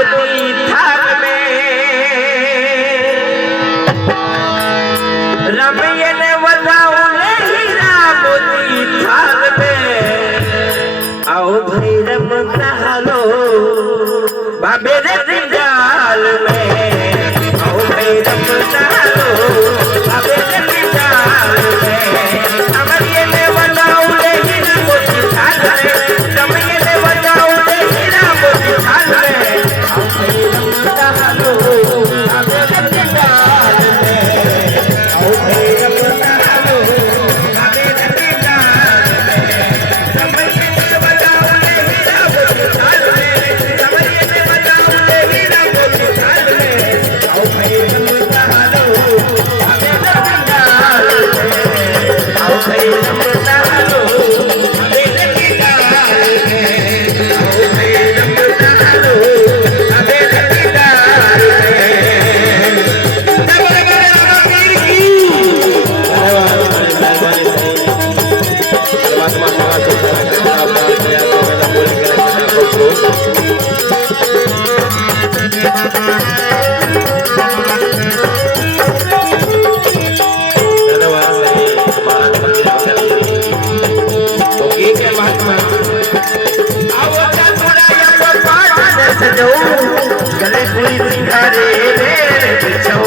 मोती थाल में रमिए ने बताऊ हीरा मोती थाल में आओ भाई रमता हालो बाबे रे जाल में आओ भाई रमता हालो बाबे रे जाल में रमिए ने बताऊ हीरा मोती थाल में रमिए ने बताऊ हीरा मोती थाल में आओ भाई रमता हालो बाबे रे जाल में आओ भाई रमता हालो बाबे रे जाल में रमिए ने बताऊ हीरा मोती थाल में रमिए ने बताऊ हीरा मोती थाल में आओ भाई रमता हालो बाबे रे जाल में आओ भाई रमता हालो बाबे रे जाल में आओ भाई रमता हालो बाबे रे जाल में डबल बाबा पीर की गले पूरी सिंगारे रे बिछो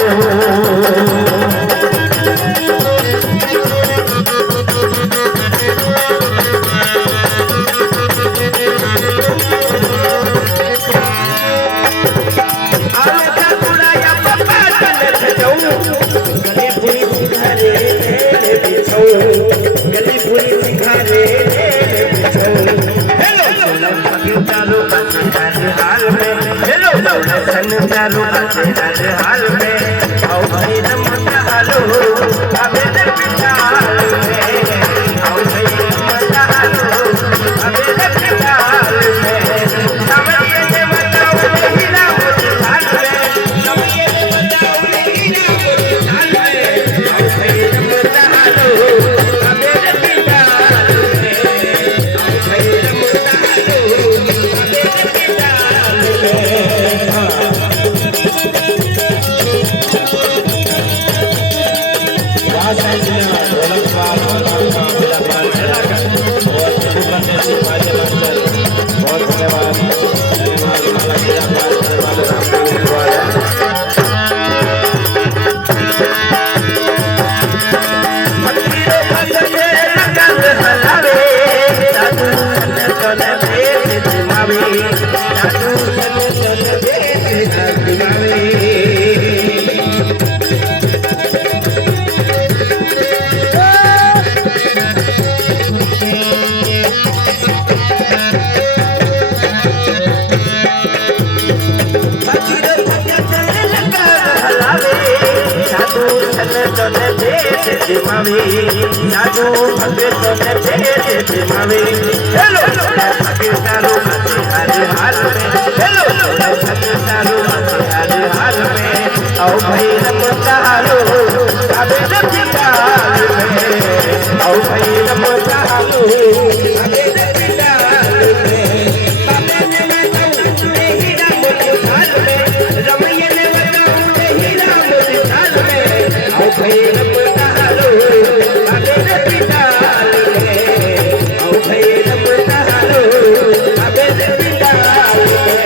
गले पूरी सिंगारे रे बिछो गले पूरी सिंगारे रे बिछो हेलो तारो बात हाल में हेलो सन तारो बात हाल में आओ भाई रमता हालो बाबे रे जाल में आओ भाई रमता हालो बाबे रे जाल में रमिए ने बताऊ हीरा मोती थाल में रमिए ने बताऊ हीरा मोती थाल में आओ भाई रमता हालो बाबे रे जाल में आओ भाई रमता हालो बाबे रे जाल में जादू भगत ने भेज मावे हेलो भगत तारो हर हाल में हेलो भगत तारो हर हाल में आओ भाई रमता हालो बाबे रे जाल में आओ भाई रमता हालो बाबे रे जाल में बाबे ने बताऊ हीरा मोती थाल में रमिए ने बताऊ हीरा मोती थाल में आओ भाई रमता हालो बाबे रे जाल में आओ भाई रमता हालो बाबे रे जाल में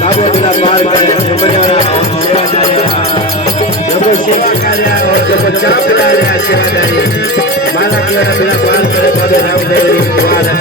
बाबू बिना मार करे सेवा कार्य और जब चाप डाले सेवादारी माला के बिना बाल करे बाबे रामदेव वाला